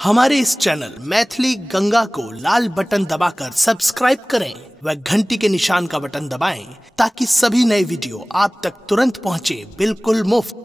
हमारे इस चैनल मैथिली गंगा को लाल बटन दबाकर सब्सक्राइब करें व घंटी के निशान का बटन दबाएं ताकि सभी नए वीडियो आप तक तुरंत पहुंचे बिल्कुल मुफ्त।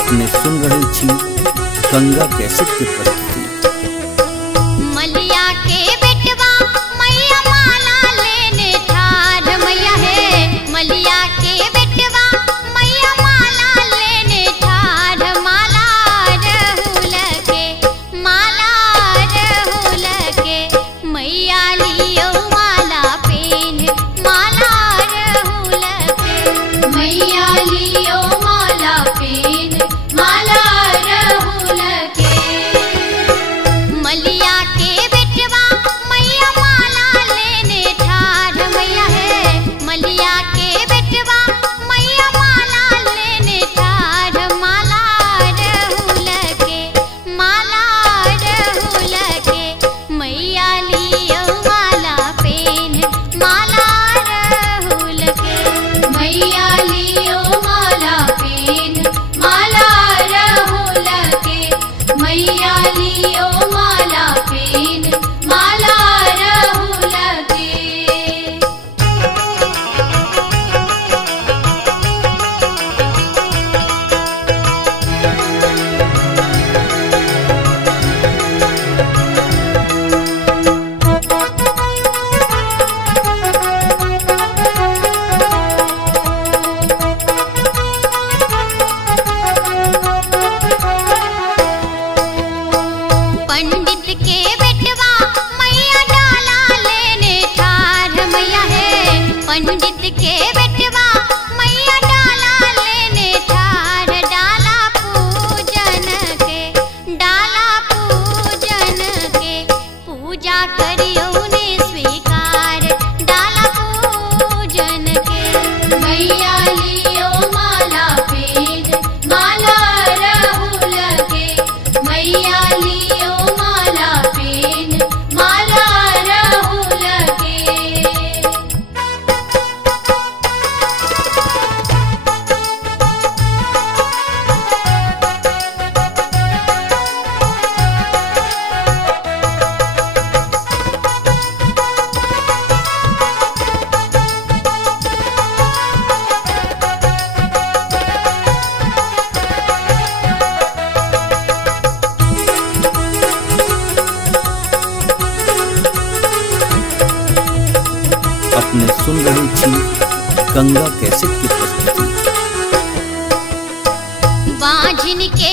अपने सुन रही थी गंगा कैसेट की प्रस्तुति। मलिया के बेटवा मैया माला लेने ठाढ़ मैया है। मलिया के बेटवा मैया माला लेने ठाढ़। माला रहूल के मैया लियो माला पेन। माला रहूल के मैया लियो माला पेन। माला रहूल के मलिया के बेटवा मैया माला लेने ठाढ़ मैया है। मलिया के बेटवा मैया माला लेने ठाढ़। माला रहूल के मैया लियो माला पेन। माला रहूल के मैया लियो माला पेन। माला रहूल के मैया लियो माला पेन। माला रहूल के पंडित के बेटवा मैया डाला लेने ठाढ़ मैया है। पंडित के बेटवा मैया डाला लेने ठाढ़। डाला पूजन के पूजा करियो ने स्वीकार। डाला पूजन के मैया लियो माला पेन। माला रहूल के मैया लियो माला पेन। माला रहूल के अपने सुन रही थी गंगा कैसेट की प्रस्तुति। बांझिन के